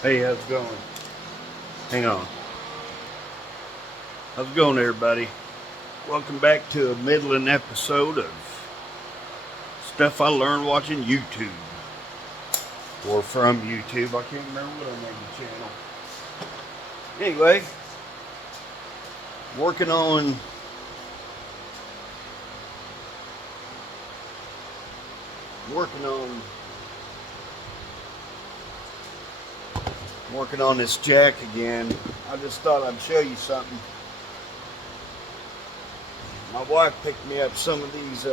Hey, how's it going? Hang on. How's it going, everybody? Welcome back to a middling episode of stuff I learned watching YouTube. Or from YouTube. I can't remember what I named the channel. Anyway, working on working on working on this jack again. I just thought I'd show you something. My wife picked me up some of these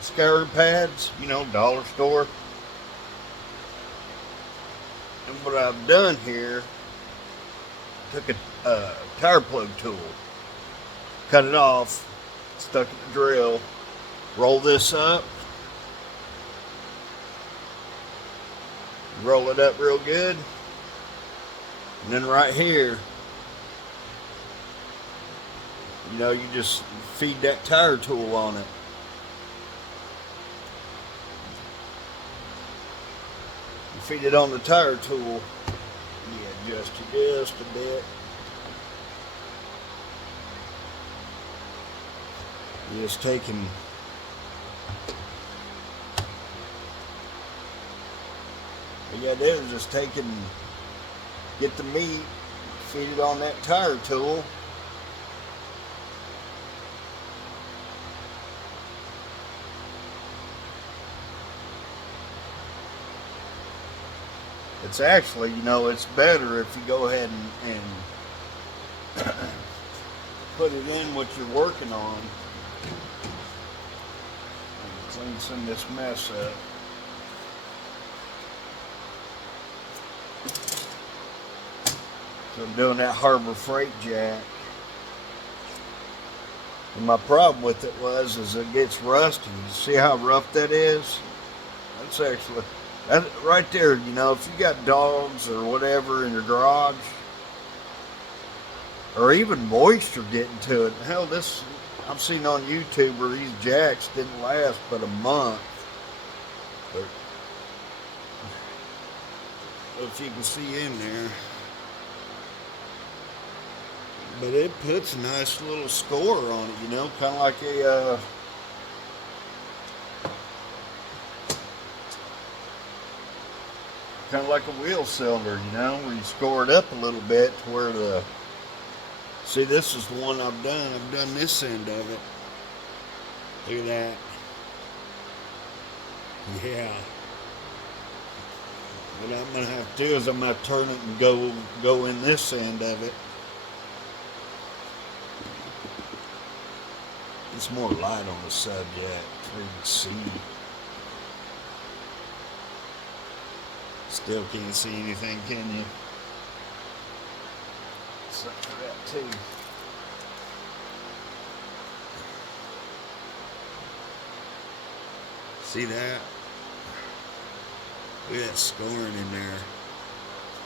scouring pads, dollar store. And what I've done here, took a tire plug tool, cut it off, stuck in the drill, roll this up, roll it up real good, and then right here, you just feed that tire tool on it. You feed it on the tire tool, you adjust it just a bit. You're just taking just get the meat, feed it on that tire tool. It's actually, it's better if you go ahead and put it in what you're working on. Clean some of this mess up. So I'm doing that Harbor Freight jack. And my problem with it is it gets rusty. You see how rough that is? That right there, if you got dogs or whatever in your garage, or even moisture getting to it. Hell, I've seen on YouTube where these jacks didn't last but a month. But if you can see in there. But it puts a nice little score on it, kind of like a wheel cylinder, where you score it up a little bit to where see, this is the one I've done. I've done this end of it. Look at that. Yeah. What I'm going to have to do is I'm going to turn it and go in this end of it. It's more light on the subject, so you can see. Still can't see anything, can you? Something for that too. See that? Look at that scoring in there.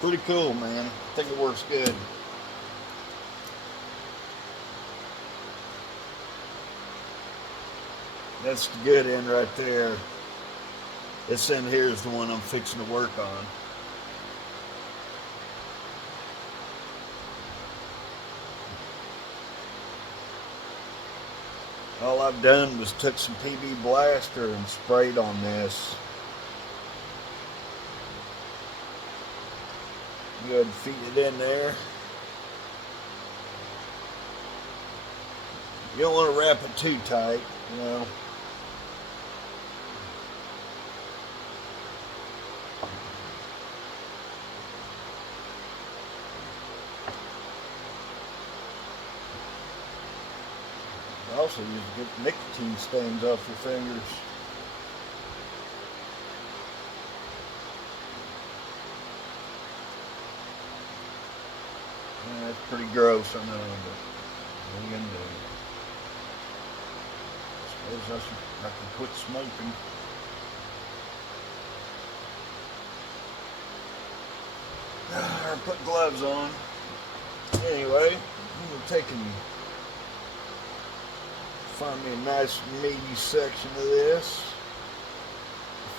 Pretty cool, man. I think it works good. That's the good end right there. This end here is the one I'm fixing to work on. All I've done was took some PB Blaster and sprayed on this. Go ahead and feed it in there. You don't want to wrap it too tight, Also, you get nicotine stains off your fingers. Yeah, that's pretty gross, I know, but what are you gonna do? I suppose I can quit smoking. Or put gloves on. Anyway, I'm gonna take and find me a nice meaty section of this.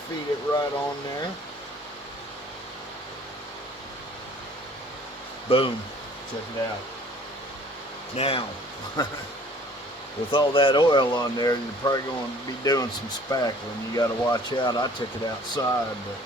Feed it right on there. Boom. Check it out. Now, with all that oil on there, you're probably going to be doing some spackling. You got to watch out. I took it outside, but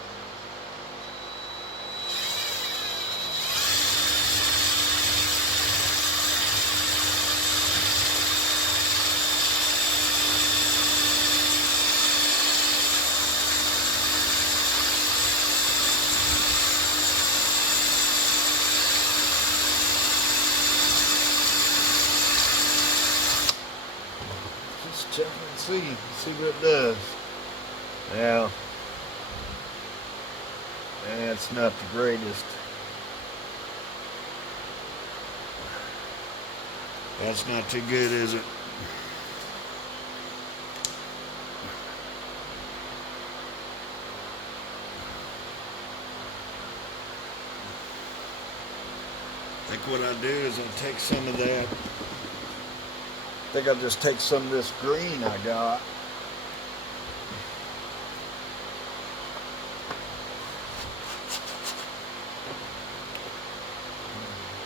check and see what it does. Now, that's not the greatest. That's not too good, is it? I think what I do is I'll take some of that. I think I'll just take some of this green I got.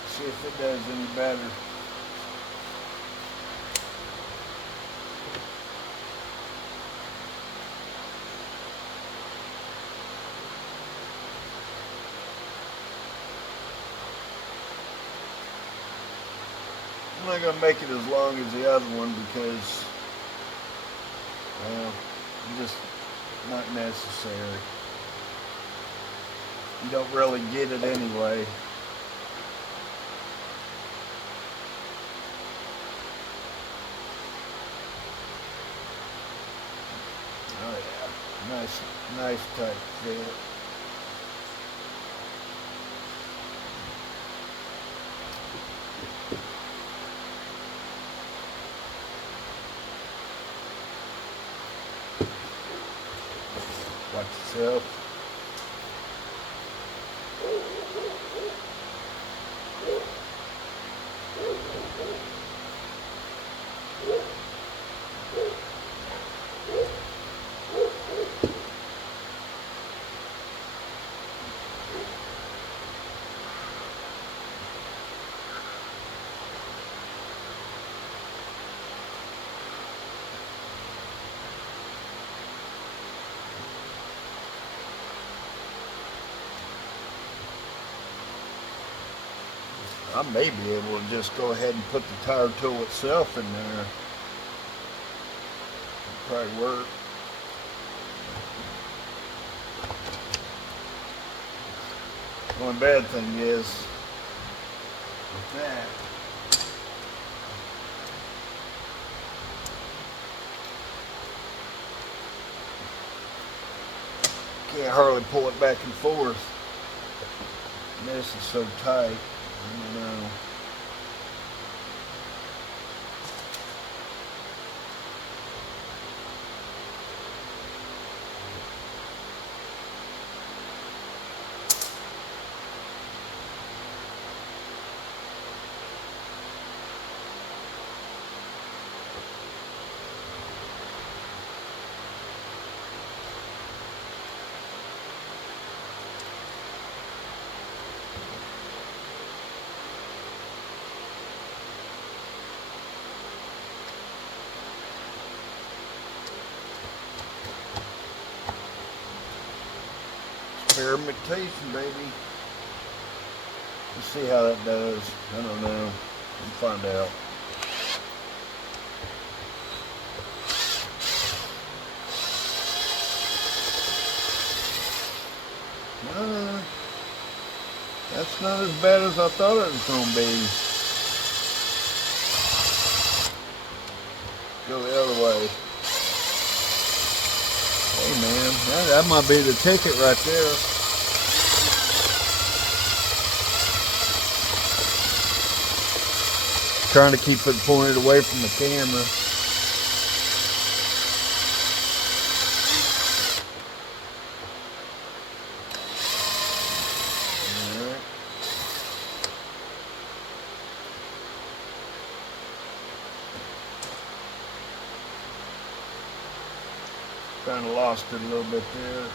See if it does any better. I'm not going to make it as long as the other one because, well, it's just not necessary. You don't really get it anyway. Oh yeah, nice tight fit. Watch yourself. I may be able to just go ahead and put the tire tool itself in there. It'll probably work. The only bad thing is with that, can't hardly pull it back and forth. And this is so tight. I don't know. Experimentation, baby. Let's see how that does. I don't know. We'll find out. That's not as bad as I thought it was going to be. Go the other way. Hey man, that might be the ticket right there. Trying to keep it pointed away from the camera. Alright. Kind of lost it a little bit there.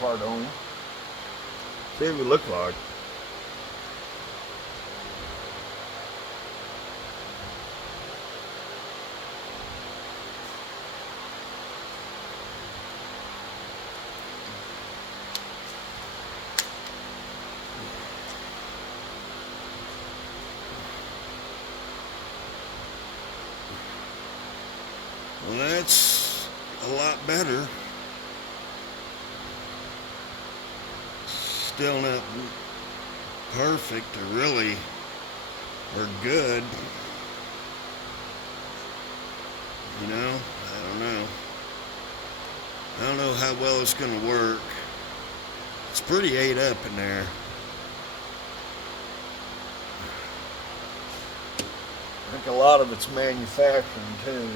Pardon. See what we look like. Well, that's a lot better. Still not perfect or really or good. You know, I don't know. I don't know how well it's going to work. It's pretty ate up in there. I think a lot of it's manufacturing too.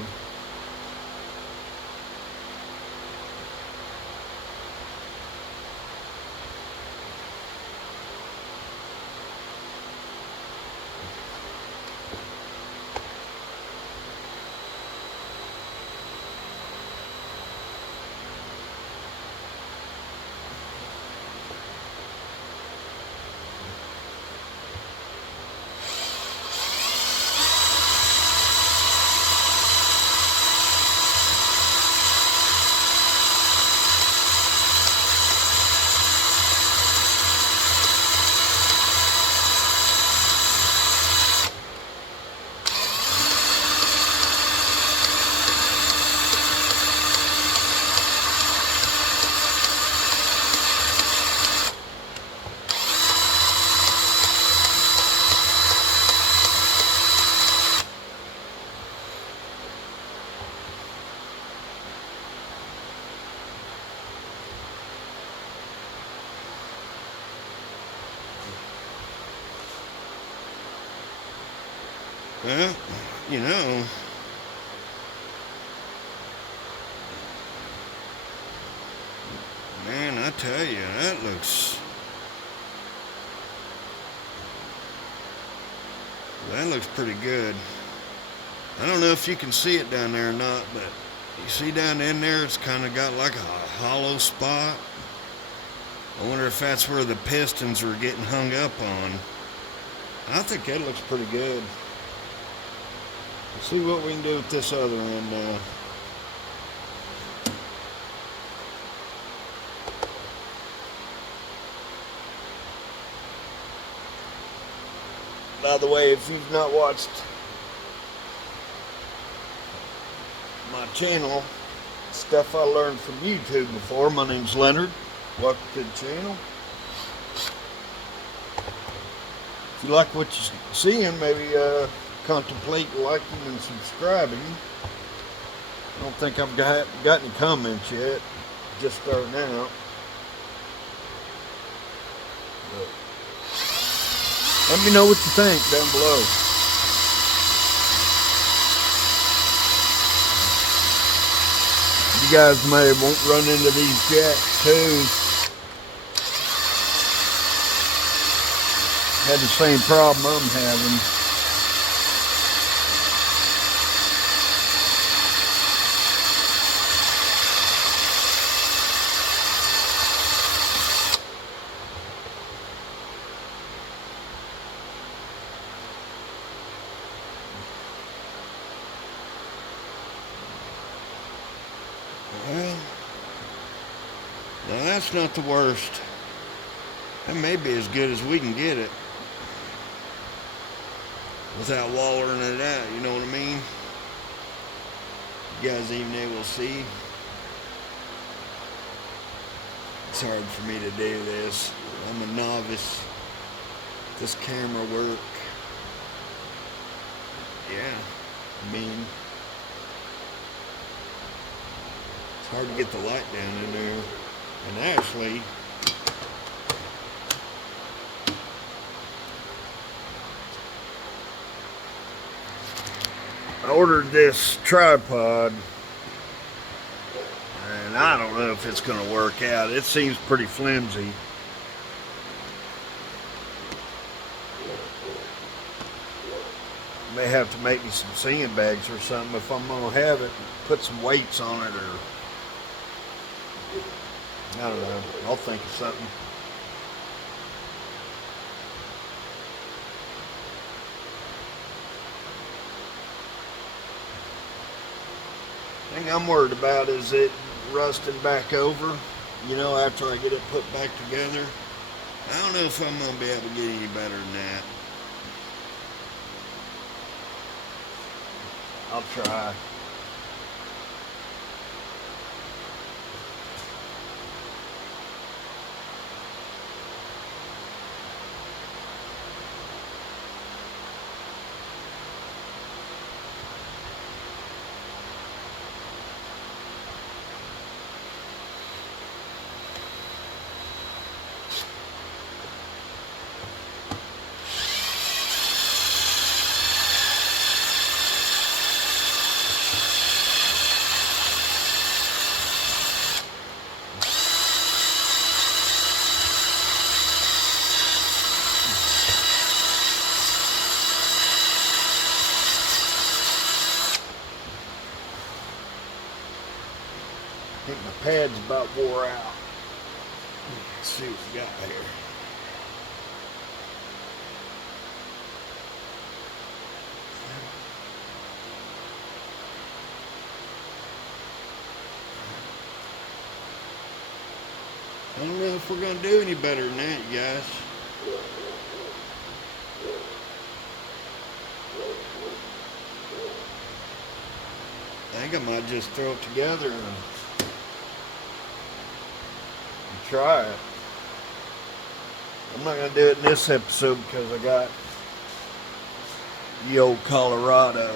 Well, you know, man, I tell you, that looks pretty good. I don't know if you can see it down there or not, but you see down in there, it's kind of got like a hollow spot. I wonder if that's where the pistons were getting hung up on. I think that looks pretty good. Let's see what we can do with this other end now. By the way, if you've not watched my channel, Stuff I Learned from YouTube before, my name's Leonard. Welcome to the channel. If you like what you're seeing, maybe contemplate liking and subscribing. I don't think I've got any comments yet. Just starting out. But let me know what you think down below. You guys may won't run into these jacks too. Had the same problem I'm having. Well, now that's not the worst. That may be as good as we can get it without wallering it out, you know what I mean? You guys ain't even able to see. It's hard for me to do this. I'm a novice. This camera work. Yeah, I mean, it's hard to get the light down in there. And actually, I ordered this tripod, and I don't know if it's going to work out. It seems pretty flimsy. May have to make me some sandbags or something if I'm gonna have it. Put some weights on it, or I don't know. I'll think of something. Thing I'm worried about is it rusting back over. You know, after I get it put back together. I don't know if I'm gonna be able to get any better than that. I'll try. I think my pad's about wore out. Let's see what we got here. I don't know if we're going to do any better than that, you guys. I think I might just throw it together and try it. I'm not going to do it in this episode because I got the old Colorado.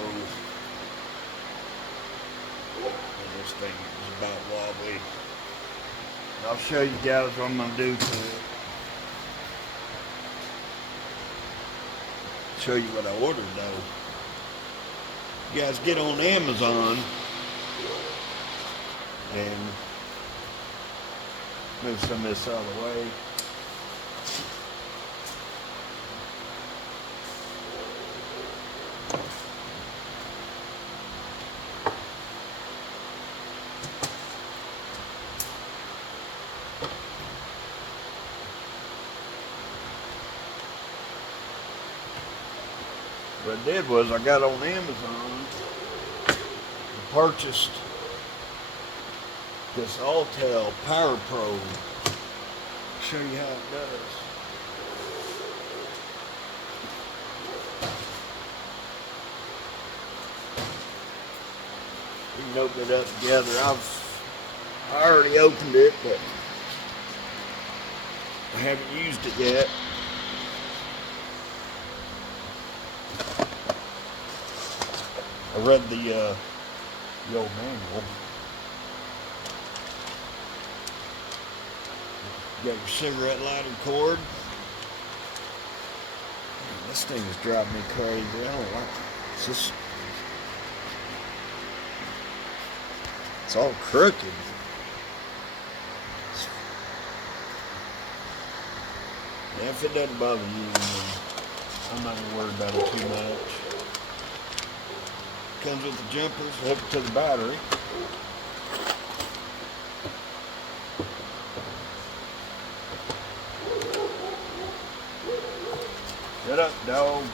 And this thing is about wobbly. I'll show you guys what I'm going to do to it. Show you what I ordered though. You guys get on Amazon and move some of this out of the way. What I did was I got on Amazon and purchased this Autel Power Pro. Show you how it does. We can open it up together. I already opened it, but I haven't used it yet. I read the old manual. You got your cigarette lighter cord. Man, this thing is driving me crazy. I don't like it. It's all crooked. Yeah, if it doesn't bother you, then I'm not gonna worry about it too much. Comes with the jumpers, hooked to the battery. Shut up, dog.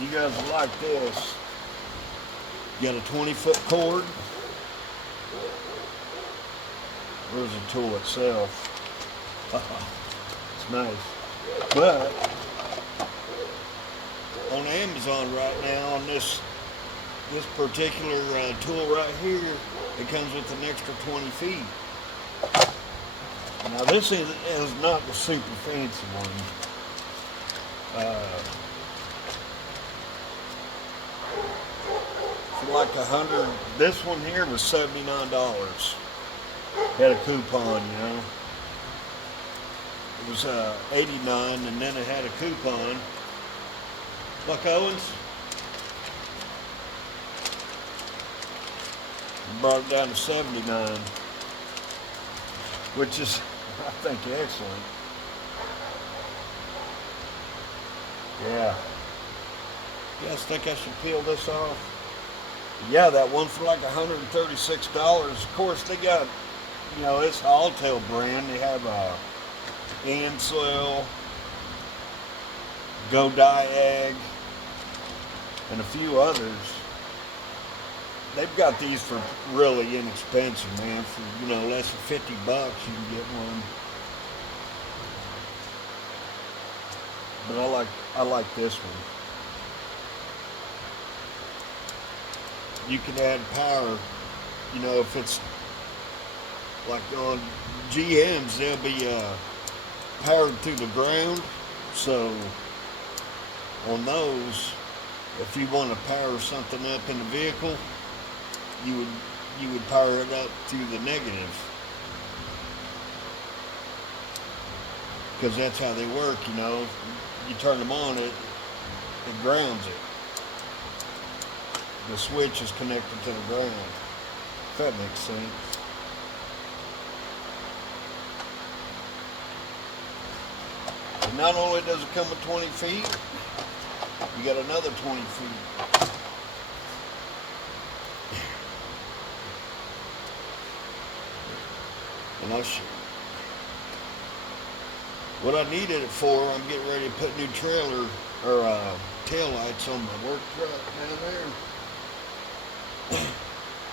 You guys will like this. You got a 20-foot cord. There's the tool itself. It's nice. But on Amazon right now, on this particular tool right here, it comes with an extra 20 feet. Now this is not the super fancy one. For like $100, this one here was $79. Had a coupon, you know. It was $89, and then it had a coupon. Buck Owens brought it down to $79, which is, I think, excellent. Yeah. You guys think I should peel this off? Yeah, that one for like $136. Of course, they got, it's Alltel brand. They have Ansel, Go Diag, and a few others. They've got these for really inexpensive, man. For less than $50, you can get one. But I like this one. You can add power. If it's like on GMs, they'll be powered through the ground. So on those, if you want to power something up in the vehicle, you would power it up through the negative, because that's how they work. You turn them on, it grounds it. The switch is connected to the ground. If that makes sense. And not only does it come with 20 feet, you got another 20 feet. And I'll show you. What I needed it for, I'm getting ready to put new trailer or tail lights on my work truck down there.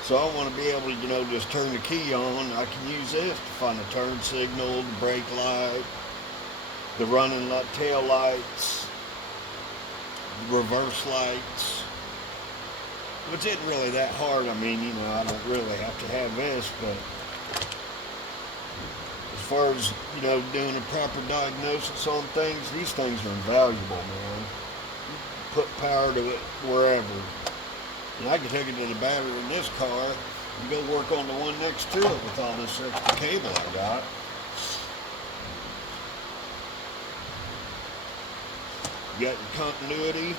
So I want to be able to, just turn the key on. I can use this to find the turn signal, the brake light, the running tail lights, the reverse lights, which isn't really that hard. I mean, I don't really have to have this, but as far as, doing a proper diagnosis on things, these things are invaluable, man. Put power to it wherever. And I can take it to the battery in this car and go work on the one next to it with all this extra cable I got. You got your continuity.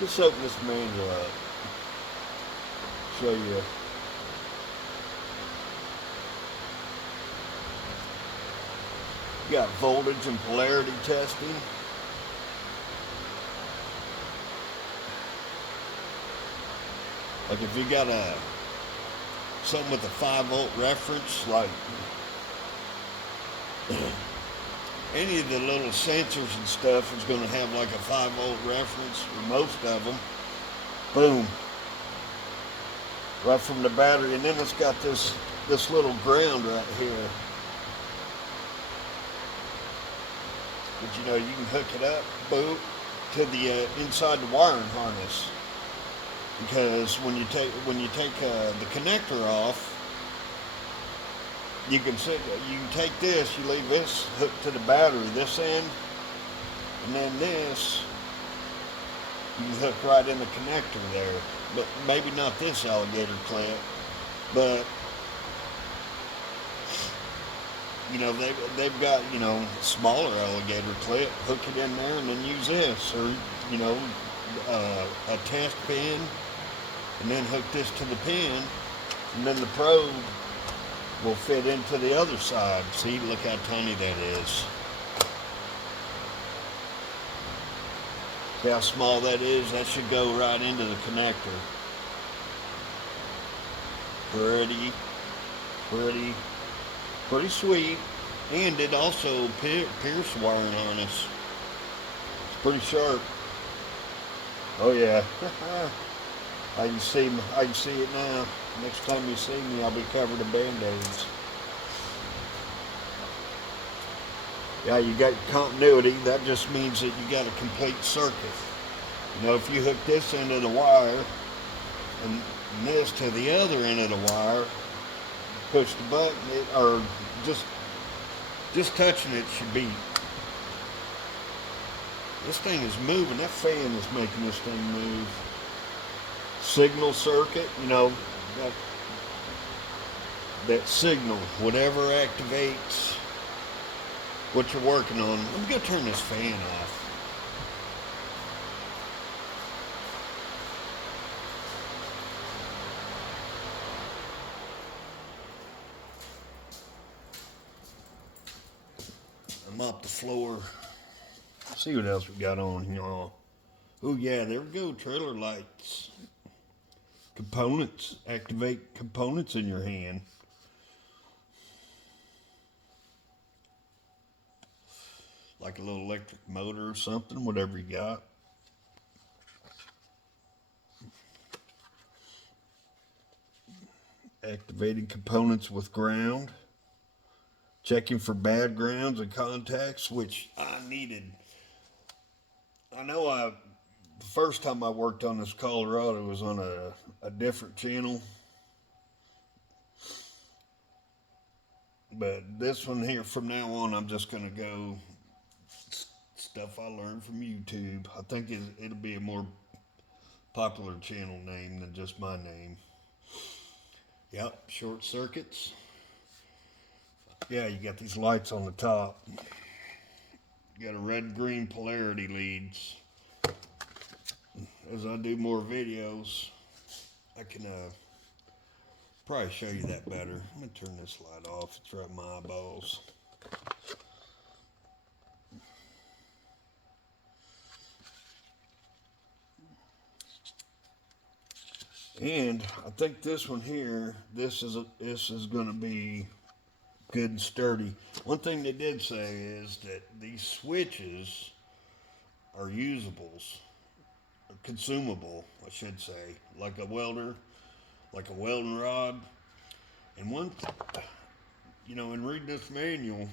Let's open this manual up. Show you. You got voltage and polarity testing. Like if you got something with a 5-volt reference, like any of the little sensors and stuff is going to have like a 5-volt reference, or most of them. Boom. Right from the battery. And then it's got this little ground right here. But you can hook it up, boom, to the inside the wiring harness. Because when you take the connector off, you can take this, you leave this hooked to the battery, this end, and then this you can hook right in the connector there. But maybe not this alligator clip, but they've got smaller alligator clip, hook it in there and then use this, or a test pin, and then hook this to the pin, and then the probe will fit into the other side. See, look how tiny that is. See how small that is? That should go right into the connector. Pretty sweet. And it also pierce wiring harness. It's pretty sharp. Oh yeah. I can see it now. Next time you see me, I'll be covered in Band-Aids. Yeah, you got continuity. That just means that you got a complete circuit. If you hook this end of the wire and this to the other end of the wire, push the button, or just touching it should be. This thing is moving. That fan is making this thing move. Signal circuit, that signal, whatever activates what you're working on. I'm going to turn this fan off. Mop the floor. See what else we got on here. Oh yeah, there we go. Trailer lights. Components. Activate components in your hand. Like a little electric motor or something, whatever you got. Activating components with ground. Checking for bad grounds and contacts, which I needed. I know the first time I worked on this Colorado was on a different channel. But this one here, from now on, I'm just going to go stuff I learned from YouTube. I think it'll be a more popular channel name than just my name. Yep, short circuits. Yeah, you got these lights on the top. You got a red-green polarity leads. As I do more videos, I can probably show you that better. I'm going to turn this light off. It's right in my eyeballs. And I think this one here, this is going to be good and sturdy. One thing they did say is that these switches are usables, or consumable, I should say, like a welder, like a welding rod. And in reading this manual,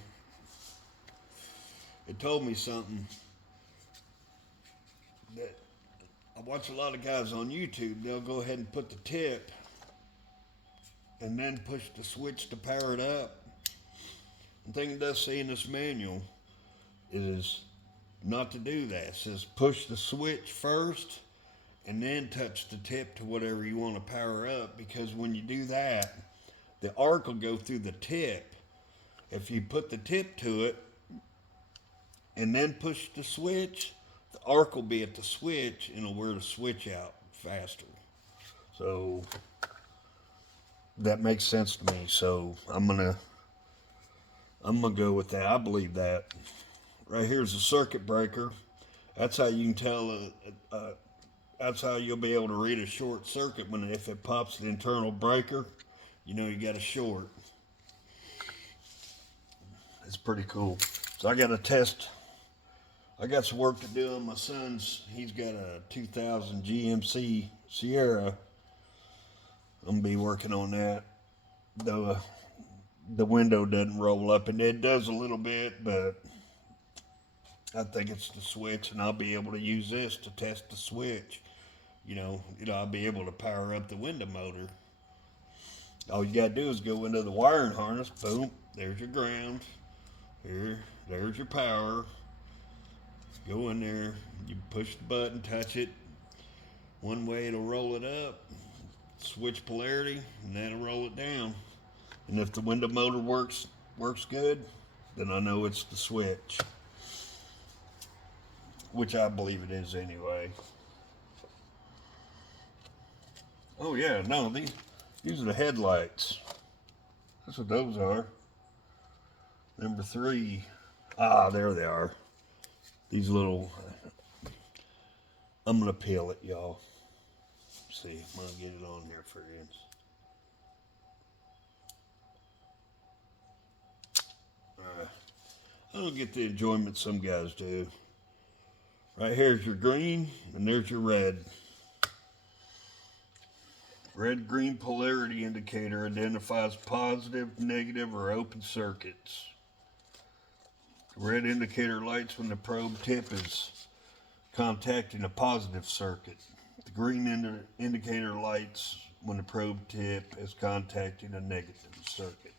it told me something that I watch a lot of guys on YouTube. They'll go ahead and put the tip and then push the switch to power it up. The thing it does say in this manual is not to do that. It says push the switch first and then touch the tip to whatever you want to power up, because when you do that, the arc will go through the tip. If you put the tip to it and then push the switch, the arc will be at the switch and it'll wear the switch out faster. So that makes sense to me. So I'm gonna go with that. I believe that. Right here's a circuit breaker. That's how you can tell. That's how you'll be able to read a short circuit if it pops the internal breaker. You know you got a short. It's pretty cool. So I got to test. I got some work to do on my son's. He's got a 2000 GMC Sierra. I'm gonna be working on that. The window doesn't roll up, and it does a little bit, but I think it's the switch, and I'll be able to use this to test the switch. I'll be able to power up the window motor. All you gotta do is go into the wiring harness. Boom, there's your ground. There's your power. Go in there, you push the button, touch it. One way it'll roll it up, switch polarity, and that'll roll it down. And if the window motor works good, then I know it's the switch. Which I believe it is anyway. Oh yeah, no, these are the headlights. That's what those are. Number 3. There they are. These little, I'm gonna peel it, y'all. See, I'm gonna get it on here for you. I don't get the enjoyment some guys do. Right here's your green, and there's your red. Red-green polarity indicator identifies positive, negative, or open circuits. Red indicator lights when the probe tip is contacting a positive circuit. The green indicator lights when the probe tip is contacting a negative circuit.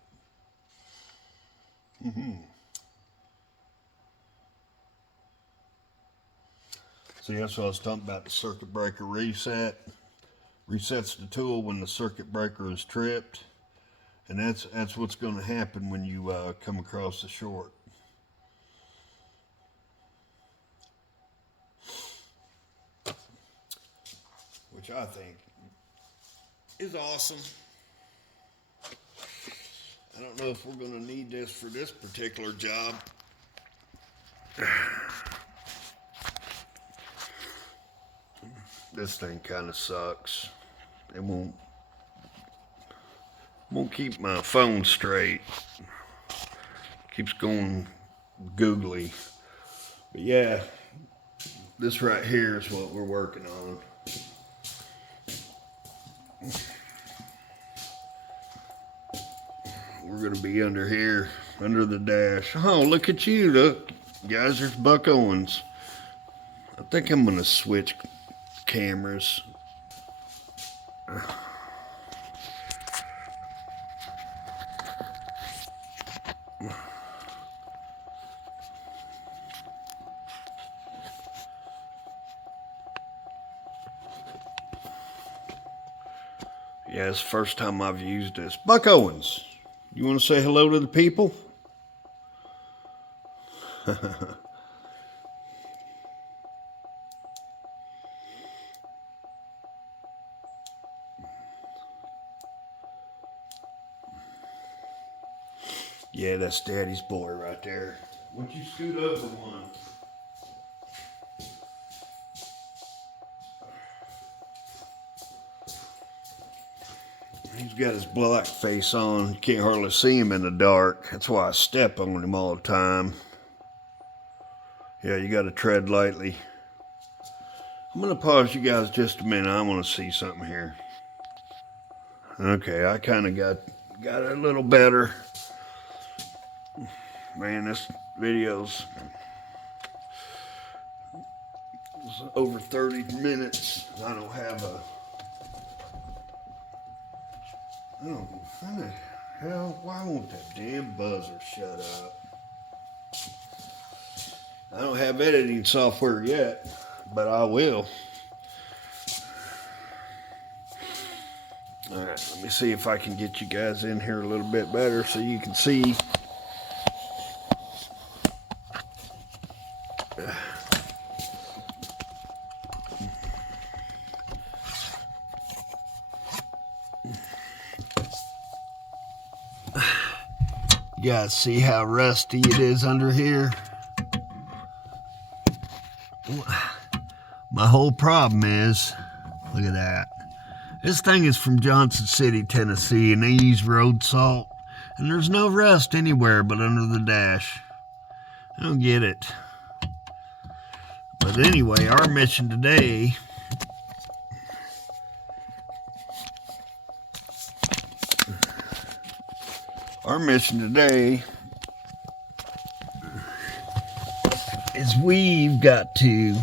See, that's what I was talking about, the circuit breaker reset. Resets the tool when the circuit breaker is tripped. And that's what's going to happen when you come across a short. Which I think is awesome. I don't know if we're going to need this for this particular job. This thing kind of sucks. It won't keep my phone straight. Keeps going googly. But yeah, this right here is what we're working on. We're gonna be under here, under the dash. Oh, look at you, look. Guys, there's Buck Owens. I think I'm gonna switch cameras. Yeah, it's the first time I've used this. Buck Owens, you want to say hello to the people? Yeah, that's Daddy's boy right there. Why don't you scoot over one? He's got his black face on. You can't hardly see him in the dark. That's why I step on him all the time. Yeah, you got to tread lightly. I'm going to pause you guys just a minute. I want to see something here. Okay, I kind of got it a little better. Man, this video's over 30 minutes. I don't have a... Oh, how the hell? Why won't that damn buzzer shut up? I don't have editing software yet, but I will. All right, let me see if I can get you guys in here a little bit better so you can see. You guys see how rusty it is under here? My whole problem is, look at that. This thing is from Johnson City, Tennessee, and they use road salt. And there's no rust anywhere but under the dash. I don't get it. But anyway, our mission today is we've got to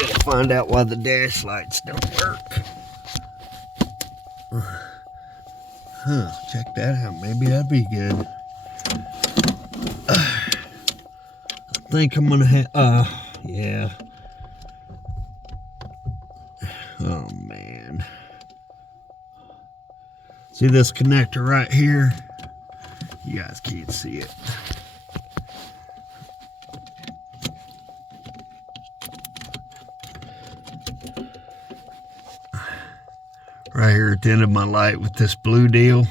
gotta find out why the dash lights don't work. Check that out. Maybe that'd be good. I think I'm gonna have yeah. Oh man. See this connector right here? You guys can't see it. Right here at the end of my light with this blue deal.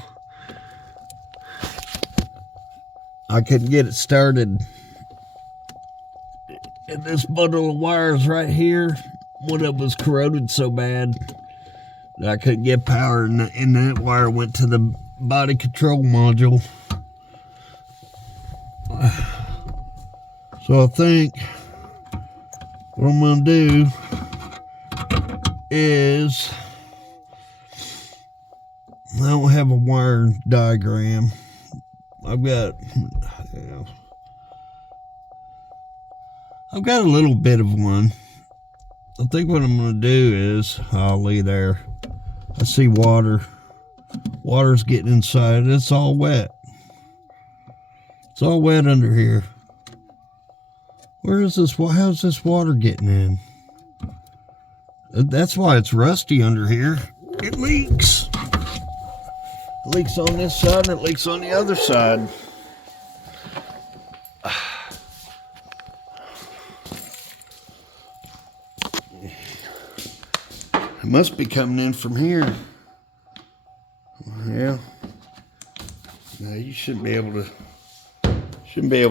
I couldn't get it started. And this bundle of wires right here, one of them was corroded so bad that I couldn't get power, and that wire went to the body control module. So I think what I'm going to do is, I don't have a wire diagram. I've got a little bit of one. I think what I'm going to do is, I'll leave there. I see water. Water's getting inside. It's all wet. It's all wet under here. Where is this? How's this water getting in? That's why it's rusty under here. It leaks. It leaks on this side and it leaks on the other side. It must be coming in from here. Yeah. Now you shouldn't be able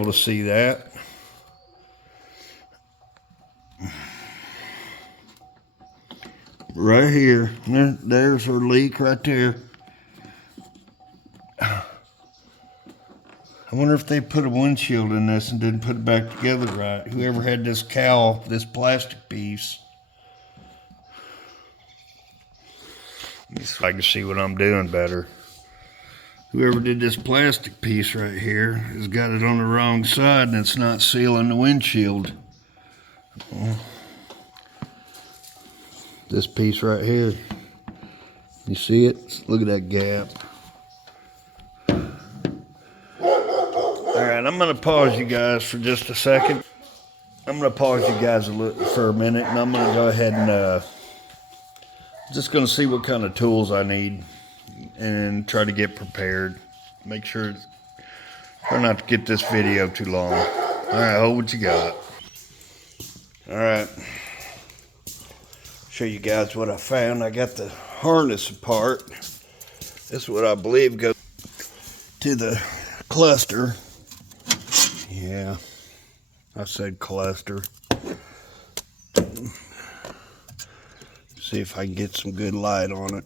to see that. right here. There's her leak right there. I wonder if they put a windshield in this and didn't put it back together right. Whoever had this cowl, this plastic piece. So I can see what I'm doing better. Whoever did this plastic piece right here has got it on the wrong side and it's not sealing the windshield. This piece right here. You see it? Look at that gap. Alright, I'm going to pause you guys for just a second. I'm going to pause you guys for a minute and I'm going to go ahead and just going to see what kind of tools I need and try to get prepared. Make sure, try not to get this video too long. Alright, hold what you got. Alright, show you guys what I found. I got the harness apart. This is what I believe goes to the cluster. Yeah, I said cluster. See if I can get some good light on it.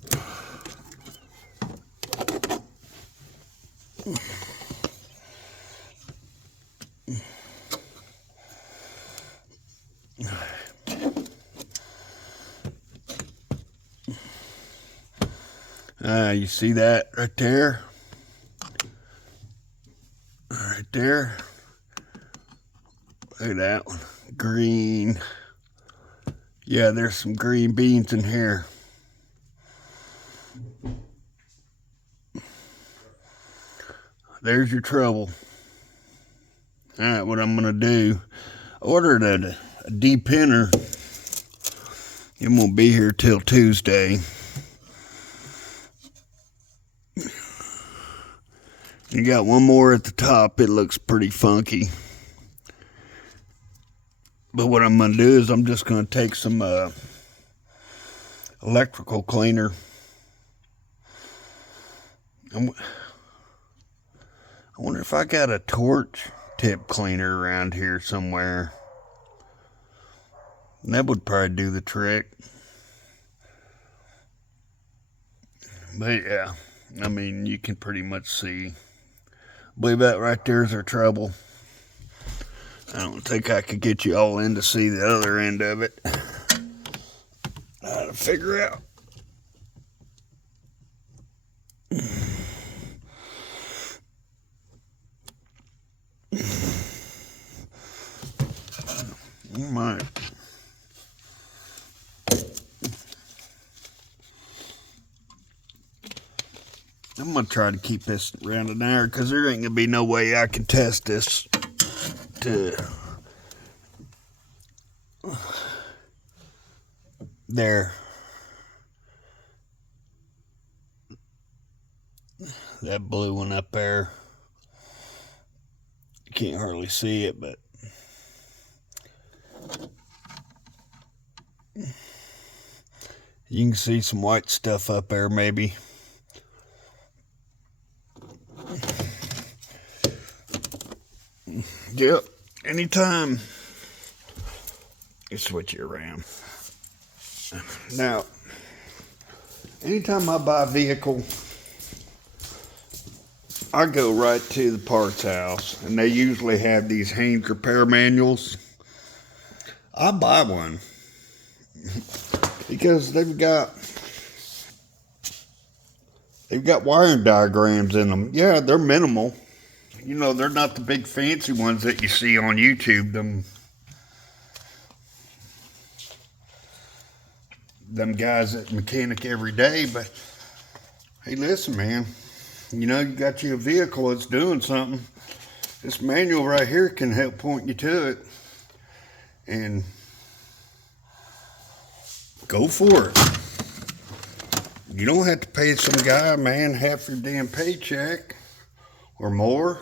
You see that right there? Right there. Look at that one. Green. Yeah, there's some green beans in here. There's your trouble. Alright, what I'm going to do, I ordered a depinner. It won't be here till Tuesday. You got one more at the top. It looks pretty funky. But what I'm going to do is I'm just going to take some electrical cleaner. I wonder if I got a torch tip cleaner around here somewhere. That would probably do the trick. But yeah, I mean, you can pretty much see. I believe that right there is our trouble. I don't think I could get you all in to see the other end of it. How to figure out. You might. I'm going to try to keep this around an hour because there ain't going to be no way I can test this to there. That blue one up there. You can't hardly see it, but you can see some white stuff up there maybe. Yep, anytime you switch it around. Now, anytime I buy a vehicle, I go right to the parts house, and they usually have these Haynes repair manuals. I buy one because they've got wiring diagrams in them. Yeah, they're minimal. You know, they're not the big fancy ones that you see on YouTube. Them guys that mechanic every day. But hey, listen, man. You know, you got you a vehicle that's doing something. This manual right here can help point you to it. And go for it. You don't have to pay some guy, man, half your damn paycheck or more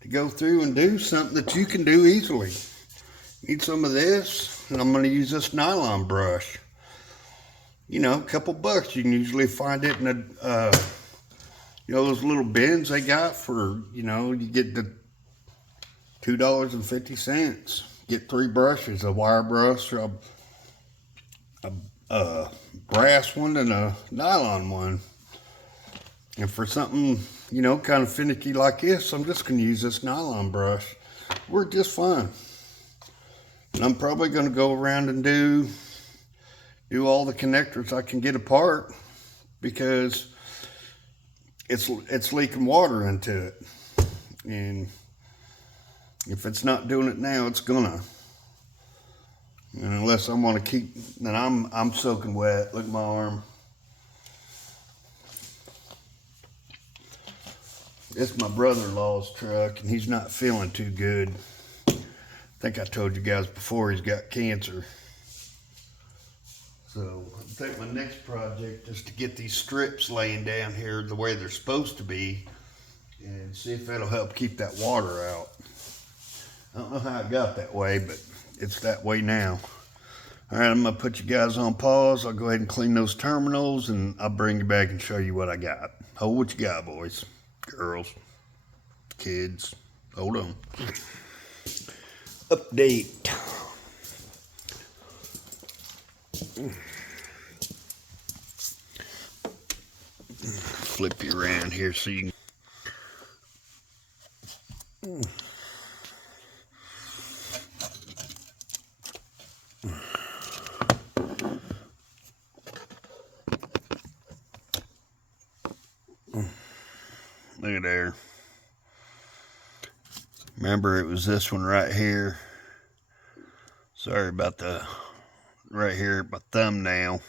to go through and do something that you can do easily. Need some of this, and I'm going to use this nylon brush. You know, a couple bucks. You can usually find it in a, you know, those little bins they got for, you know, you get the $2.50. Get 3 brushes, a wire brush, a a brass one and a nylon one. And for something, you know, kind of finicky like this, I'm just going to use this nylon brush. Worked just fine. And I'm probably going to go around and do all the connectors I can get apart, because it's leaking water into it. And if it's not doing it now, it's gonna. And unless I want to keep, then I'm soaking wet. Look at my arm. It's my brother-in-law's truck, and he's not feeling too good. I think I told you guys before, he's got cancer. So I think my next project is to get these strips laying down here the way they're supposed to be, and see if that'll help keep that water out. I don't know how it got that way, but it's that way now. All right, I'm gonna put you guys on pause. I'll go ahead and clean those terminals, and I'll bring you back and show you what I got. Hold what you got, boys, girls, kids. Hold on. Update. Flip you around here so you can. Look at there. Remember, it was this one right here. Sorry about the right here, my thumbnail.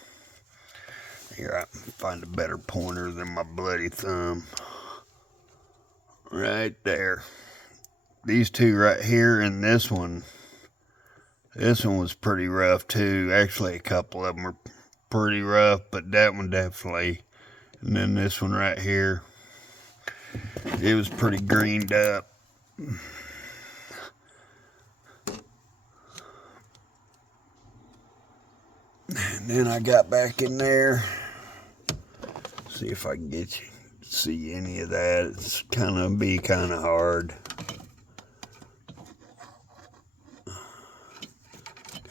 Here, I can find a better pointer than my bloody thumb. Right there. These two right here and this one. This one was pretty rough too. Actually, a couple of them were pretty rough, but that one definitely. And then this one right here, it was pretty greened up. And then I got back in there. See if I can get you to see any of that. It's kind of hard.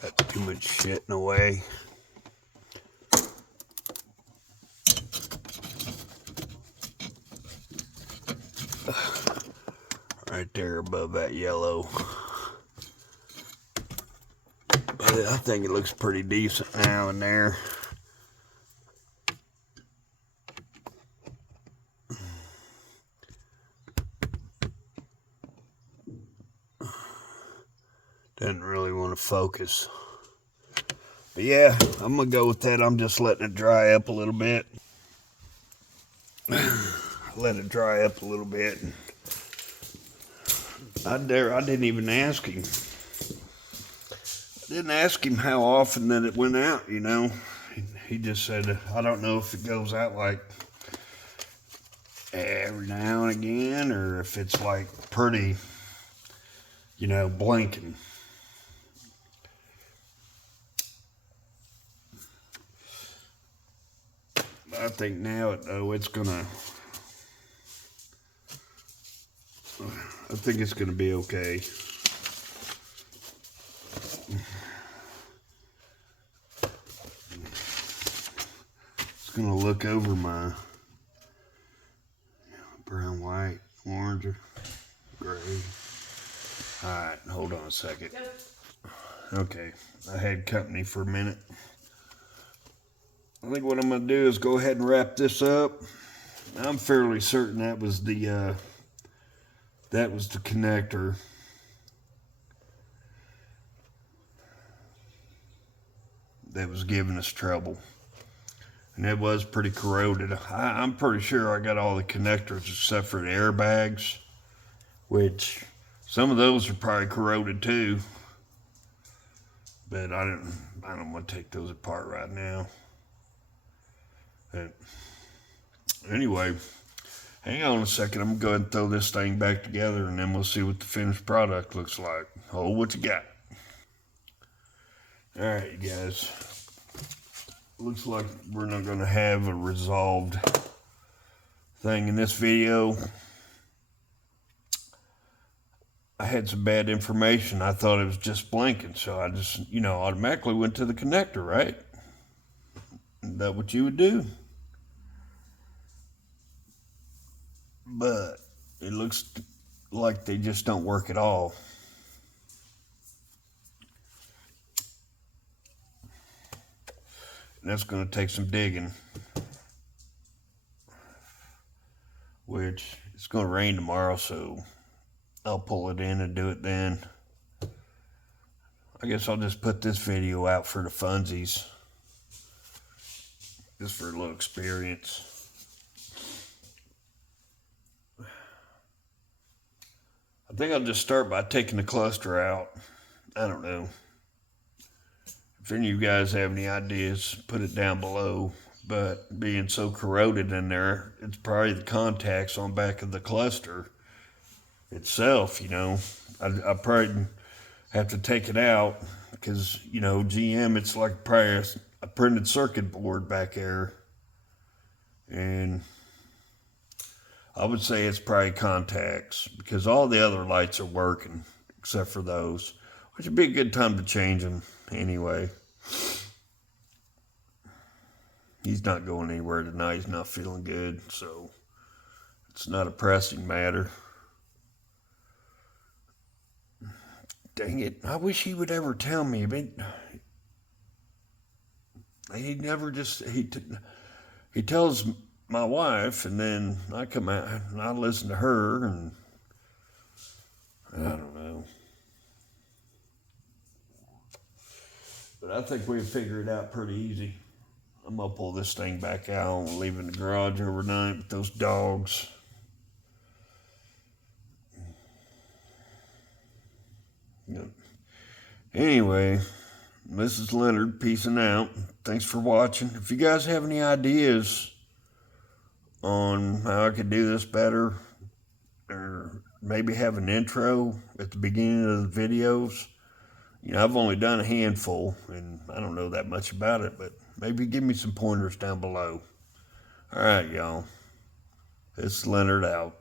Got too much shit in the way. Right there above that yellow. But I think it looks pretty decent now in there. Doesn't really want to focus. But yeah, I'm going to go with that. I'm just letting it dry up a little bit. Let it dry up a little bit. I didn't even ask him. I didn't ask him how often that it went out, you know. He just said, I don't know if it goes out like every now and again, or if it's like pretty, you know, blinking. I think now, it's gonna, I think it's gonna be okay. Just gonna look over my brown, white, orange, or gray. All right, hold on a second. Okay, I had company for a minute. I think what I'm going to do is go ahead and wrap this up. I'm fairly certain that was the connector. That was giving us trouble. And it was pretty corroded. I'm pretty sure I got all the connectors except for the airbags, which some of those are probably corroded too. But I don't want to take those apart right now. But anyway, hang on a second. I'm going to go ahead and throw this thing back together, and then we'll see what the finished product looks like. Hold what you got. All right, you guys. Looks like we're not going to have a resolved thing in this video. I had some bad information. I thought it was just blinking, so I just, automatically went to the connector, right? Is that what you would do? But it looks like they just don't work at all. And that's going to take some digging. Which, it's going to rain tomorrow, so I'll pull it in and do it then. I guess I'll just put this video out for the funsies. Just for a little experience. I think I'll just start by taking the cluster out. I don't know. If any of you guys have any ideas, put it down below. But being so corroded in there, it's probably the contacts on back of the cluster itself, you know. I probably have to take it out because, you know, GM, it's like probably a printed circuit board back there. And I would say it's probably contacts because all the other lights are working except for those, which would be a good time to change them anyway. He's not going anywhere tonight. He's not feeling good, so it's not a pressing matter. Dang it. I wish he would ever tell me. I mean, he never just, he tells my wife, and then I come out and I listen to her, and I don't know. But I think we figure it out pretty easy. I'm going to pull this thing back out and leave it in the garage overnight with those dogs. Yep. Anyway, this is Leonard, peacing out. Thanks for watching. If you guys have any ideas on how I could do this better, or maybe have an intro at the beginning of the videos, you know, I've only done a handful, and I don't know that much about it, but maybe give me some pointers down below. All right, y'all. It's Leonard out.